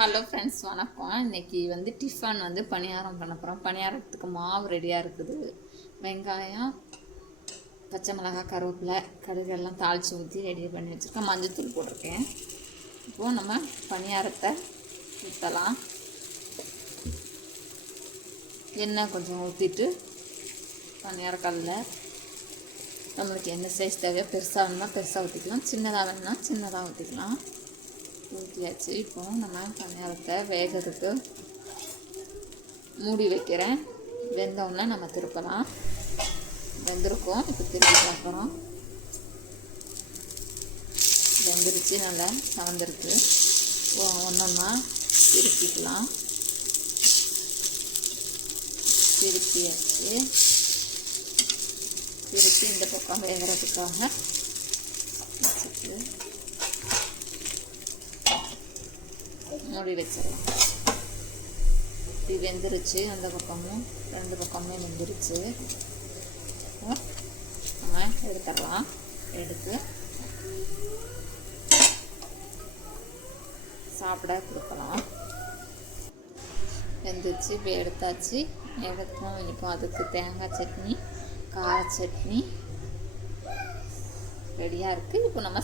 Hello friends, வணக்கம். இன்றைக்கி tiffin பணியாரம் பண்ண போகிறோம். பணியாரத்துக்கு மாவு ரெடியாக இருக்குது. வெங்காயம், பச்சை மிளகாய், கருவேப்பிலை, கடுகு எல்லாம் தாளித்து ஊற்றி ரெடி பண்ணி வச்சுருக்கேன். மஞ்சத்தூள் போட்டிருக்கேன். இப்போது நம்ம பணியாரத்தை ஊற்றலாம். எண்ணெய் கொஞ்சம் ஊற்றிட்டு பணியாரக்கல்லில் நம்மளுக்கு என்ன சைஸ் தேவையோ, பெருசாக வேணும்னா பெருசாக ஊற்றிக்கலாம், சின்னதாக வேணும்னா சின்னதாக ஊற்றிக்கலாம். ஊற்றியாச்சு. இப்போ நம்ம பணியாரத்தை வேகிறதுக்கு மூடி வைக்கிறேன். வெந்தோடனே நம்ம திருப்பலாம். வெந்திருக்கோம். இப்போ திருப்பி பார்க்குறோம். வெந்துருச்சு, நல்லா சவந்திருக்கு. ஒன்றா திருப்பிக்கலாம். திருப்பியாச்சு. திருப்பி இந்த பக்கம் வேகிறதுக்காக வச்சுட்டு மூடி வச்சிடலாம். இப்படி வெந்துருச்சு. அந்த பக்கமும் ரெண்டு பக்கமுமே வெந்துருச்சு. நம்ம எடுத்துடலாம். எடுத்து சாப்பிட கொடுக்கலாம். வெந்துருச்சு. இப்போ எடுத்தாச்சு. எடுத்தோம். இப்போ அதுக்கு தேங்காய் சட்னி, கார சட்னி ரெடியாக இருக்குது. இப்போ நம்ம